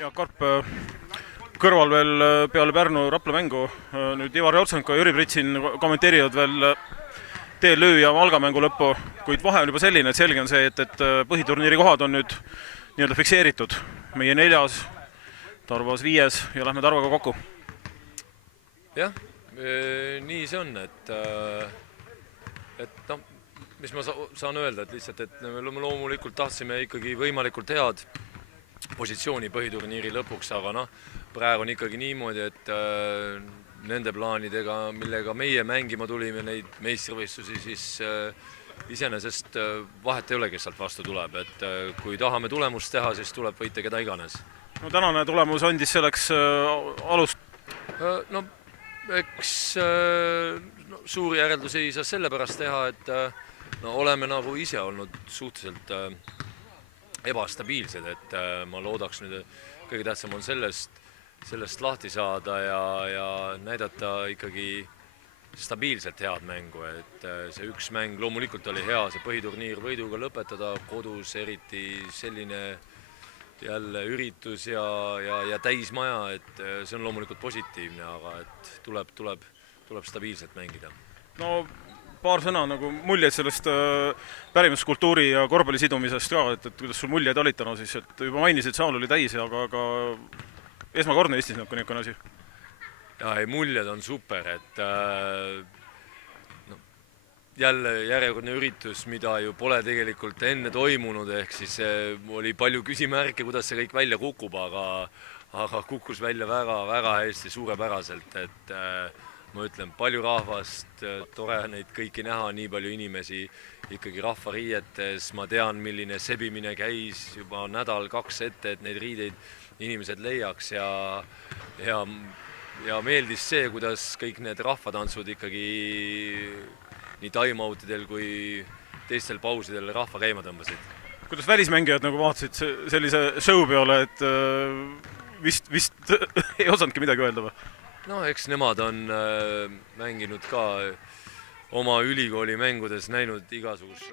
Ja Karp, kõrval veel peale Pärnu Rapla mängu nüüd Ivar Jortsenko ja Jüri Pritsin kommenteerivad veel TLÜ ja Valga mängu lõppu, kuid vahe on juba selline, et selge on see, et põhiturniiri kohad on nüüd nii-öelda fikseeritud. Meie 4., Tarvas 5. ja lähme Tarvaga kokku. Jah, nii see on, et no, mis ma saan öelda, et lihtsalt, et me loomulikult tahtsime ikkagi võimalikult head positsiooni põhiturniiri lõpuks, aga noh, praegu on ikkagi niimoodi, et nende plaanidega, millega meie mängima tulime neid meistrivõistlusi, siis iseenesest vahet ei ole, kes sealt vastu tuleb, et kui tahame tulemust teha, siis tuleb võita keda iganes. No tänane tulemus andis selleks alust? No, eks suuri järeldusi ei saa sellepärast teha, et oleme nagu ise olnud suhteliselt ebastabiilsed, et ma loodaks nüüd, kõige tähtsam on sellest lahti saada ja näidata ikkagi stabiilselt head mängu, et see üks mäng loomulikult oli hea, see põhiturniir võiduga lõpetada, kodus eriti selline jälle üritus ja täismaja, et see on loomulikult positiivne, aga et tuleb stabiilselt mängida. No paar sõna nagu muljed sellest pärimuskultuuri ja korvpalli sidumisest ka, et kuidas sul muljed olid täna siis, et juba mainisid, saal oli täis, aga esmakordne Eestis niisugune asi. Ja ei, muljed on super, et jälle järjekordne üritus, mida ju pole tegelikult enne toimunud, ehk siis oli palju küsimärke, kuidas see kõik välja kukub, aga kukkus välja väga hästi, suurepäraselt, et ma ütlen, palju rahvast, tore neid kõiki näha, nii palju inimesi ikkagi rahvariietes, ma tean, milline sebimine käis juba nädal-2 ette, et neid riideid inimesed leiaks ja meeldis see, kuidas kõik need rahvatantsud ikkagi nii time-outidel kui teistel pausidel rahva käima tõmbasid. Kuidas välismängijad nagu vaatasid sellise show peale, et vist ei osanudki midagi öelda või? No, eks nemad on mänginud ka oma ülikooli mängudes näinud igasugust.